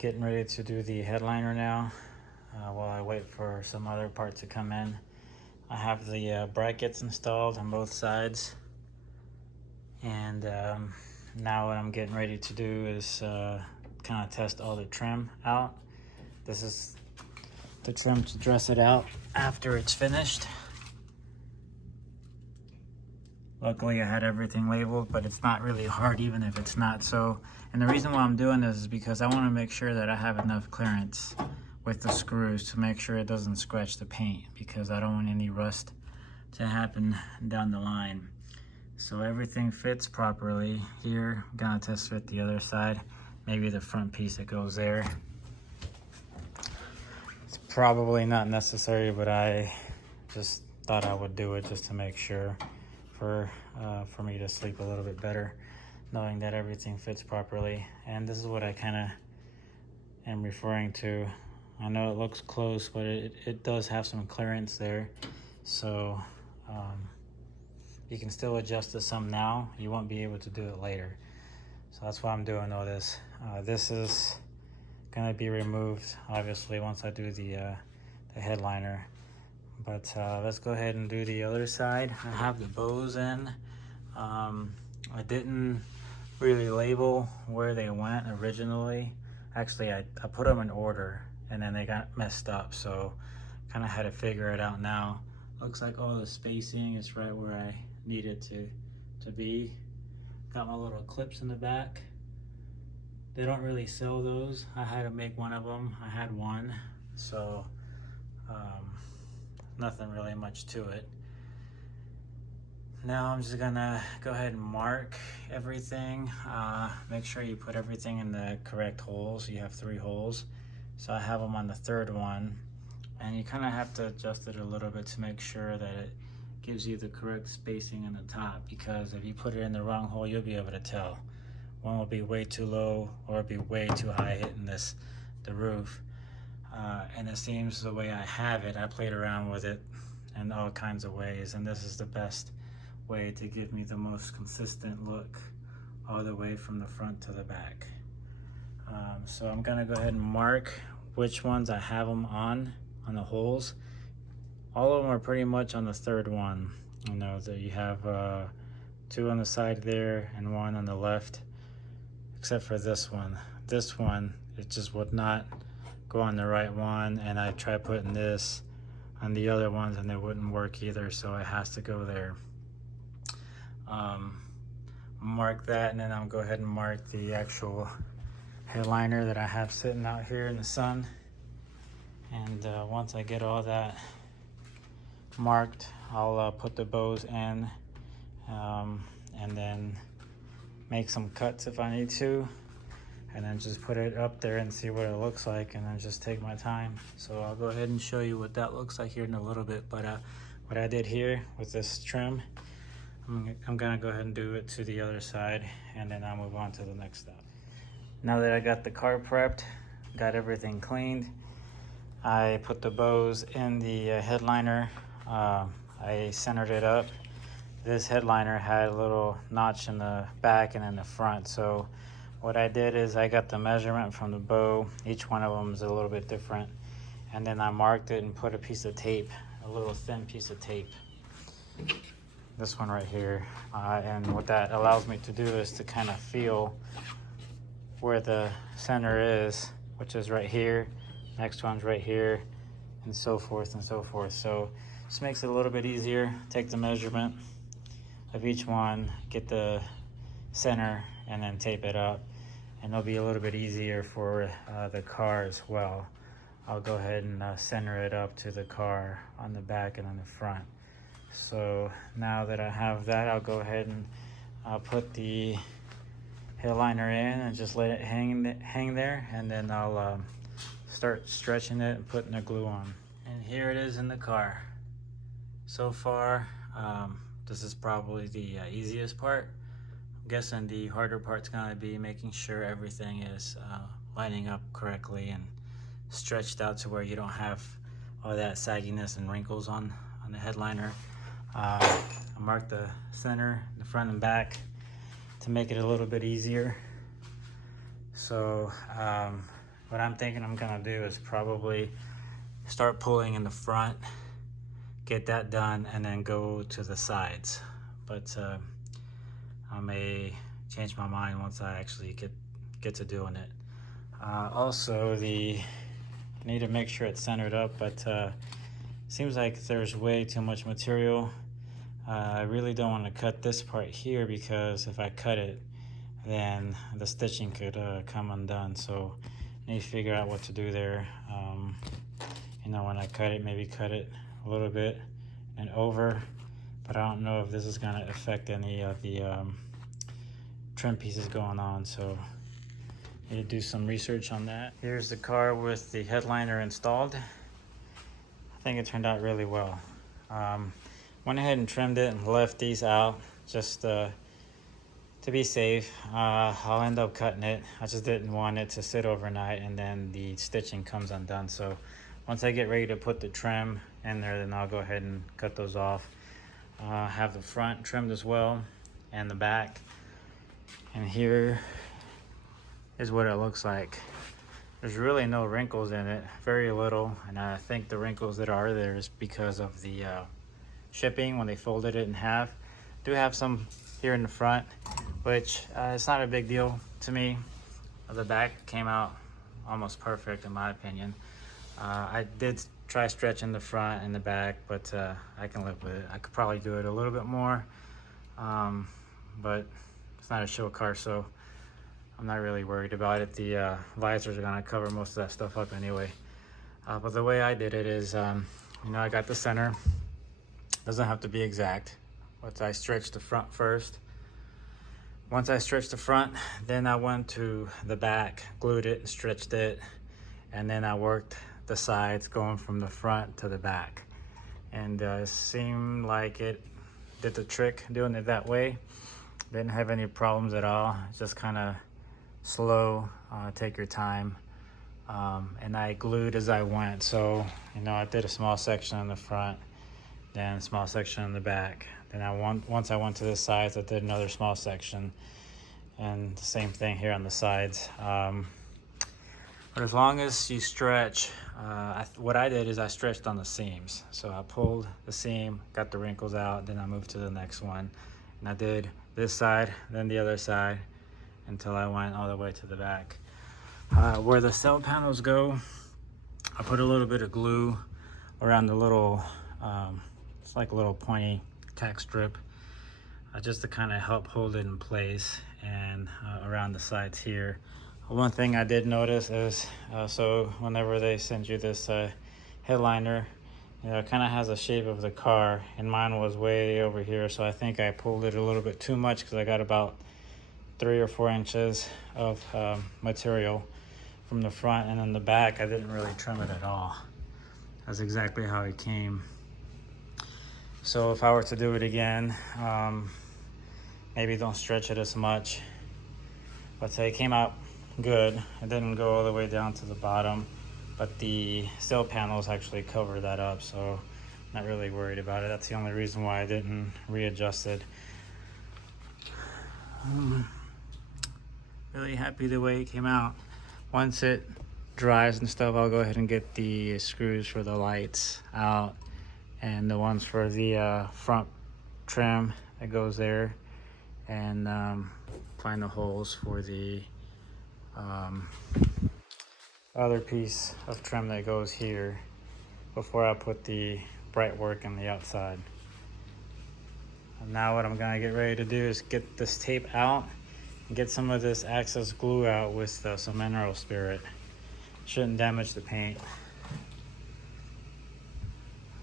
getting ready to do the headliner now while I wait for some other part to come in. I have the brackets installed on both sides, and now what I'm getting ready to do is kind of test all the trim out. This is the trim to dress it out after it's finished. Luckily I had everything labeled, but it's not really hard even if it's not. So, and the reason why I'm doing this is because I want to make sure that I have enough clearance with the screws to make sure it doesn't scratch the paint, because I don't want any rust to happen down the line. So everything fits properly here. I'm gonna test fit the other side, maybe the front piece that goes there. It's probably not necessary, but I just thought I would do it just to make sure for me to sleep a little bit better, knowing that everything fits properly. And this is what I kind of am referring to. I know it looks close, but it does have some clearance there, so you can still adjust to some now. You won't be able to do it later, so that's why I'm doing all this. This is going to be removed obviously once I do the headliner. But let's go ahead and do the other side. I have the bows in. I didn't really label where they went originally. Actually, I put them in order and then they got messed up, so kind of had to figure it out now. Looks like all the spacing is right where I need it to be. Got my little clips in the back. They don't really sell those. I had to make one of them. I had one, so nothing really much to it. Now I'm just gonna go ahead and mark everything. Make sure you put everything in the correct holes. You have 3 holes, so I have them on the 3rd one, and you kind of have to adjust it a little bit to make sure that it gives you the correct spacing on the top, because if you put it in the wrong hole, you'll be able to tell. One will be way too low or it'll be way too high hitting the roof. And it seems the way I have it, I played around with it in all kinds of ways, and this is the best way to give me the most consistent look all the way from the front to the back. So I'm gonna go ahead and mark which ones I have them on the holes. All of them are pretty much on the 3rd one. You know that you have 2 on the side there and 1 on the left, except for this one. This one, it just would not go on the right one, and I tried putting this on the other ones and it wouldn't work either, so it has to go there. Mark that, and then I'll go ahead and mark the actual headliner that I have sitting out here in the sun. And once I get all that marked, I'll put the bows in, and then make some cuts if I need to, and then just put it up there and see what it looks like, and then just take my time. So I'll go ahead and show you what that looks like here in a little bit. But what I did here with this trim, I'm gonna go ahead and do it to the other side, and then I'll move on to the next step. Now that I got the car prepped, got everything cleaned, I put the bows in the headliner. I centered it up. This headliner had a little notch in the back and in the front, so what I did is I got the measurement from the bow. Each one of them is a little bit different, and then I marked it and put a piece of tape, a little thin piece of tape, this one right here. And what that allows me to do is to kind of feel where the center is, which is right here, next one's right here, and so forth and so forth. So this makes it a little bit easier. Take the measurement of each one, get the center, and then tape it up, and it'll be a little bit easier for the car as well. I'll go ahead and center it up to the car on the back and on the front. So now that I have that, I'll go ahead and put the headliner in and just let it hang there, and then I'll start stretching it and putting the glue on. And here it is in the car. So far, this is probably the easiest part. I'm guessing the harder part's gonna be making sure everything is lining up correctly and stretched out to where you don't have all that sagginess and wrinkles on the headliner. I marked the center, the front and back to make it a little bit easier. So what I'm thinking I'm gonna do is probably start pulling in the front, get that done, and then go to the sides. But I may change my mind once I actually get to doing it. Also, I need to make sure it's centered up, but seems like there's way too much material. I really don't want to cut this part here, because if I cut it, then the stitching could come undone. So I need to figure out what to do there. You know, when I cut it, maybe cut it a little bit and over, but I don't know if this is going to affect any of the trim pieces going on. So I need to do some research on that. Here's the car with the headliner installed. I think it turned out really well. Went ahead and trimmed it and left these out just to be safe. I'll end up cutting it. I just didn't want it to sit overnight and then the stitching comes undone. So once I get ready to put the trim in there, then I'll go ahead and cut those off. Have the front trimmed as well and the back. And here is what it looks like. There's really no wrinkles in it, very little, and I think the wrinkles that are there is because of the shipping when they folded it in half. Do have some here in the front, which it's not a big deal to me. The back came out almost perfect in my opinion. I did try stretching the front and the back, but I can live with it. I could probably do it a little bit more, but it's not a show car, so I'm not really worried about it. The visors are gonna cover most of that stuff up anyway. But the way I did it is, you know, I got the center. Doesn't have to be exact, but I stretched the front first. Once I stretched the front, then I went to the back, glued it and stretched it, and then I worked the sides going from the front to the back. And it seemed like it did the trick doing it that way. Didn't have any problems at all. Just kind of slow, take your time. And I glued as I went. So, you know, I did a small section on the front, then a small section on the back. Then once I went to the sides, I did another small section, and the same thing here on the sides. But as long as you stretch, what I did is I stretched on the seams. So I pulled the seam, got the wrinkles out, then I moved to the next one. And I did this side, then the other side, until I went all the way to the back. Where the cell panels go, I put a little bit of glue around the little, it's like a little pointy tack strip, just to kind of help hold it in place, and around the sides here. One thing I did notice is, so whenever they send you this headliner, you know, it kind of has the shape of the car, and mine was way over here, so I think I pulled it a little bit too much, because I got about 3 or 4 inches of material from the front, and in the back I didn't really trim it at all. That's exactly how it came. So if I were to do it again, maybe don't stretch it as much. But it came out good. It didn't go all the way down to the bottom, but the cell panels actually cover that up, so I'm not really worried about it. That's the only reason why I didn't readjust it. Really happy the way it came out. Once it dries and stuff, I'll go ahead and get the screws for the lights out, and the ones for the front trim that goes there, and find the holes for the other piece of trim that goes here before I put the bright work on the outside. And now what I'm gonna get ready to do is get this tape out and get some of this excess glue out with some mineral spirit. Shouldn't damage the paint.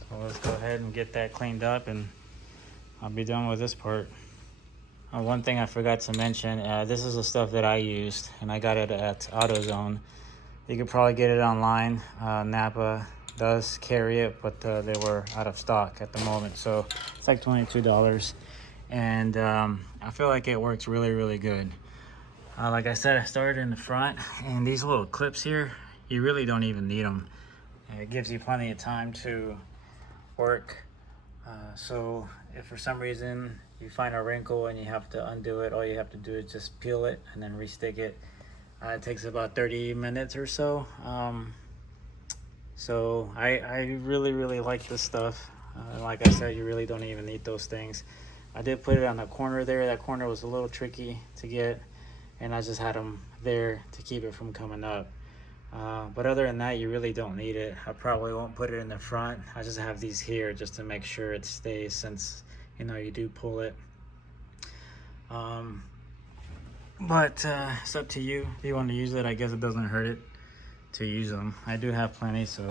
So let's go ahead and get that cleaned up, and I'll be done with this part. One thing I forgot to mention, this is the stuff that I used, and I got it at AutoZone. You could probably get it online. Napa does carry it, but they were out of stock at the moment, so it's like $22. And I feel like it works really, really good. Like I said, I started in the front, and these little clips here, you really don't even need them. It gives you plenty of time to work. So if for some reason you find a wrinkle and you have to undo it, all you have to do is just peel it and then restick it. It takes about 30 minutes or so. So I really like this stuff. Like I said, you really don't even need those things. I did put it on the corner there. That corner was a little tricky to get, and I just had them there to keep it from coming up. But other than that, you really don't need it. I probably won't put it in the front. I just have these here just to make sure it stays, since you do pull it. But it's up to you. If you want to use it, I guess it doesn't hurt it to use them. I do have plenty, so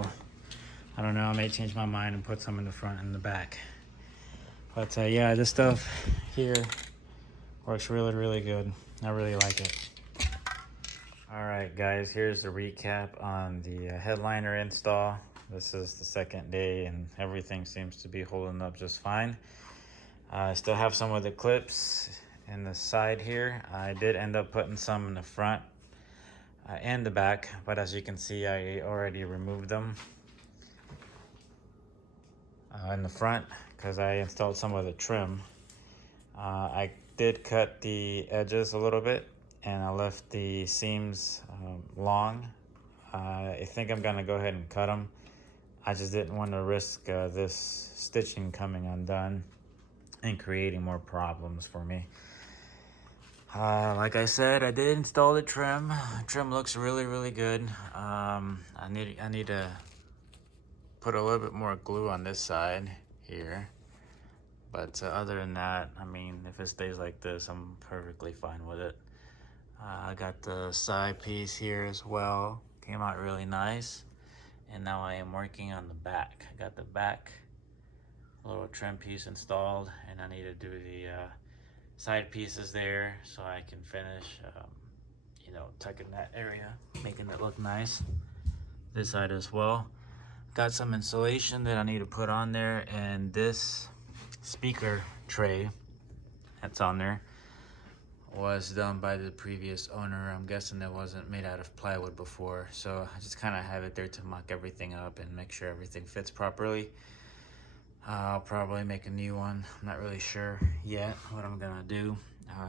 I don't know, I may change my mind and put some in the front and the back. But yeah, this stuff here works really good. I really like it. All right, guys, here's the recap on the headliner install. This is the second day and everything seems to be holding up just fine. I still have some of the clips in the side here. I did end up putting some in the front and the back, but as you can see, I already removed them in the front because I installed some of the trim. I did cut the edges a little bit and I left the seams long. I think I'm gonna go ahead and cut them. I just didn't want to risk this stitching coming undone and creating more problems for me. Like I said, I did install the trim. Trim looks really good. I need to put a little bit more glue on this side here. But other than that, I mean, if it stays like this, I'm perfectly fine with it. I got the side piece here as well. Came out really nice. And now I am working on the back. I got the back little trim piece installed, and I need to do the side pieces there so I can finish, tucking that area, making it look nice. This side as well. Got some insulation that I need to put on there, and this speaker tray that's on there was done by the previous owner. I'm guessing it wasn't made out of plywood before, so I just kind of have it there to mock everything up and make sure everything fits properly. I'll probably make a new one. I'm not really sure yet what I'm gonna do.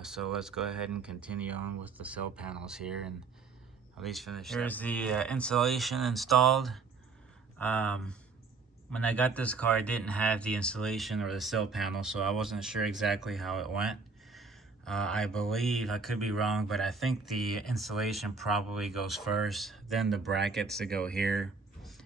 So let's go ahead and continue on with the cell panels here and at least finish. Here's the insulation installed. When I got this car, I didn't have the insulation or the cell panel, so I wasn't sure exactly how it went. I believe, I could be wrong, but I think the insulation probably goes first, then the brackets that go here,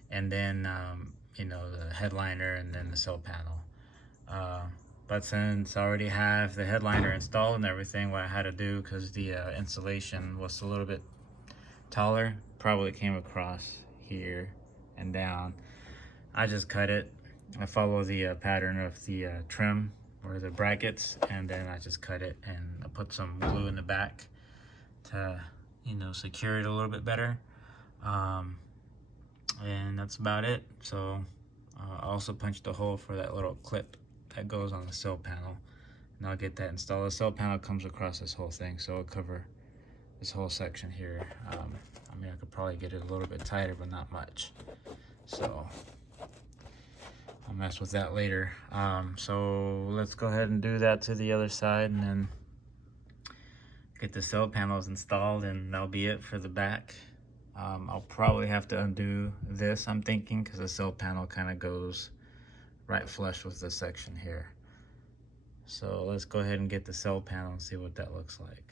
and then the headliner, and then the cell panel. But since I already have the headliner installed and everything, what I had to do, because the insulation was a little bit taller, probably came across here and down, I just cut it. I follow the pattern of the trim or the brackets, and then I just cut it and I put some glue in the back to secure it a little bit better. And that's about it. So I also punched a hole for that little clip that goes on the cell panel, and I'll get that installed. The cell panel comes across this whole thing, so it'll cover this whole section here. I mean, I could probably get it a little bit tighter, but not much. So I'll mess with that later. So let's go ahead and do that to the other side, and then get the cell panels installed, and that'll be it for the back. I'll probably have to undo this, I'm thinking, because the cell panel kind of goes right flush with this section here. So let's go ahead and get the cell panel and see what that looks like.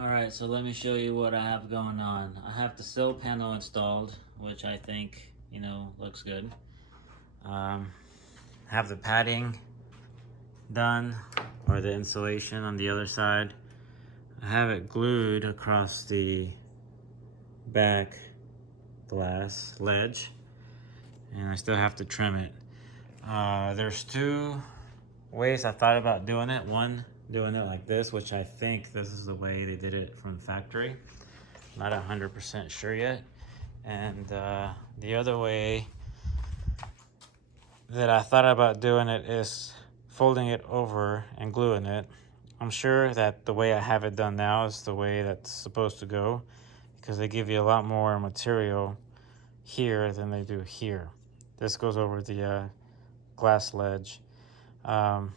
Alright, so let me show you what I have going on. I have the cell panel installed, which I think, looks good. Have the padding done, or the insulation on the other side. I have it glued across the back glass ledge, and I still have to trim it. There's two ways I thought about doing it. One, doing it like this, which I think this is the way they did it from the factory. Not 100% sure yet. And the other way that I thought about doing it is folding it over and gluing it. I'm sure that the way I have it done now is the way that's supposed to go, because they give you a lot more material here than they do here. This goes over the glass ledge. And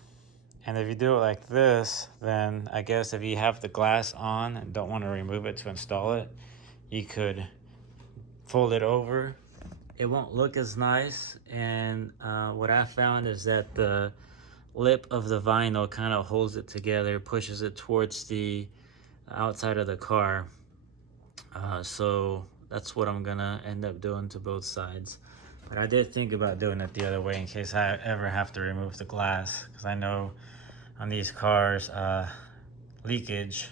if you do it like this, then I guess if you have the glass on and don't want to remove it to install it, you could fold it over. It won't look as nice, and what I found is that the lip of the vinyl kind of holds it together, pushes it towards the outside of the car. So that's what I'm gonna end up doing to both sides. But I did think about doing it the other way in case I ever have to remove the glass, because I know on these cars leakage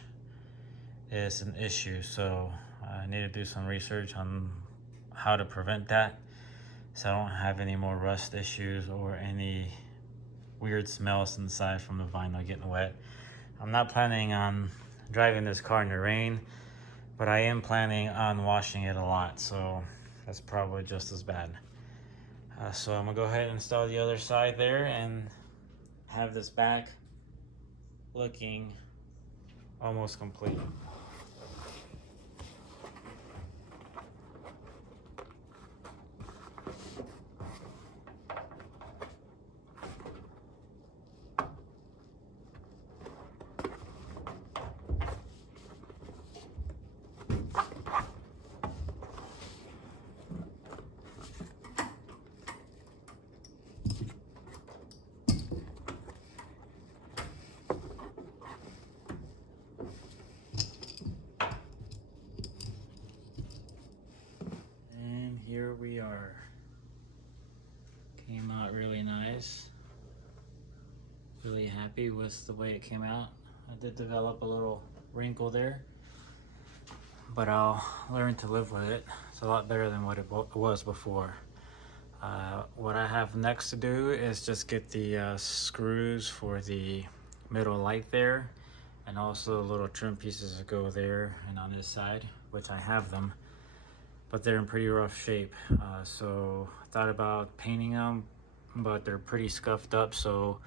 is an issue. So I need to do some research on how to prevent that, so I don't have any more rust issues or any weird smells inside from the vinyl getting wet. I'm not planning on driving this car in the rain, but I am planning on washing it a lot, so that's probably just as bad. So I'm gonna go ahead and install the other side there and have this back looking almost complete. Here we are. Came out really nice. Really happy with the way it came out. I did develop a little wrinkle there, but I'll learn to live with it. It's a lot better than what it was before. What I have next to do is just get the screws for the middle light there, and also little trim pieces that go there and on this side, which I have them, but they're in pretty rough shape. So I thought about painting them, but they're pretty scuffed up. So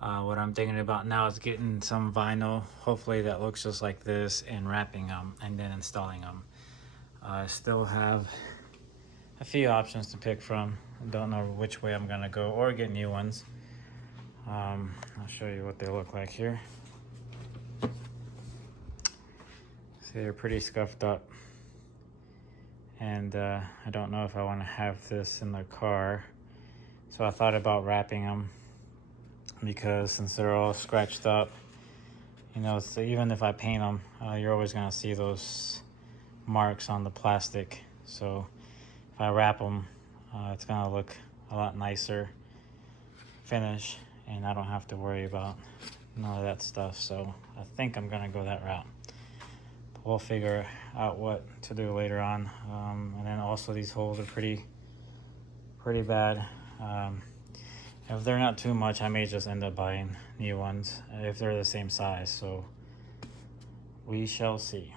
what I'm thinking about now is getting some vinyl, hopefully that looks just like this, and wrapping them and then installing them. I still have a few options to pick from. I don't know which way I'm gonna go, or get new ones. I'll show you what they look like here. See, they're pretty scuffed up. And I don't know if I want to have this in the car, so I thought about wrapping them, because since they're all scratched up, you know, so even if I paint them, you're always going to see those marks on the plastic. So if I wrap them, it's going to look a lot nicer finish, and I don't have to worry about none of that stuff. So I think I'm going to go that route. We'll figure out what to do later on. And then also these holes are pretty bad. If they're not too much, I may just end up buying new ones if they're the same size. So we shall see.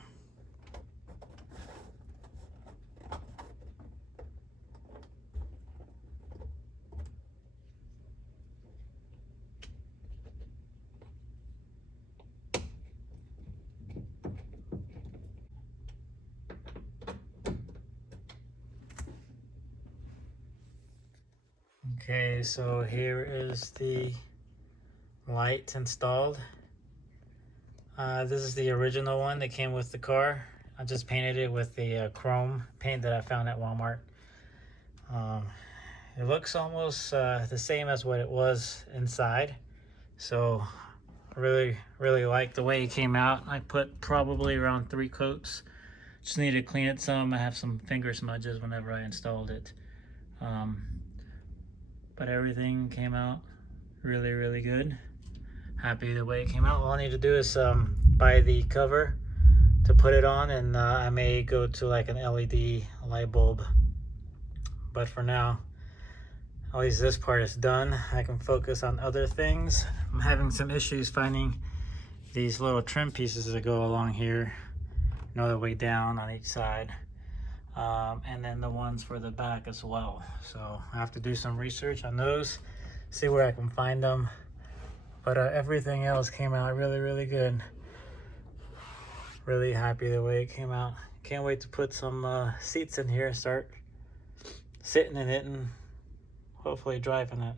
Okay, so here is the light installed. This is the original one that came with the car. I just painted it with the chrome paint that I found at Walmart. It looks almost the same as what it was inside. So I really like the way it came out. I put probably around 3 coats. Just need to clean it some. I have some finger smudges whenever I installed it. But everything came out really good. Happy the way it came out. All I need to do is buy the cover to put it on, and I may go to like an LED light bulb. But for now, at least this part is done. I can focus on other things. I'm having some issues finding these little trim pieces that go along here. another way down on each side. And then the ones for the back as well. So I have to do some research on those, see where I can find them. But everything else came out really, really good. Really happy the way it came out. Can't wait to put some seats in here and start sitting in it and hopefully driving it.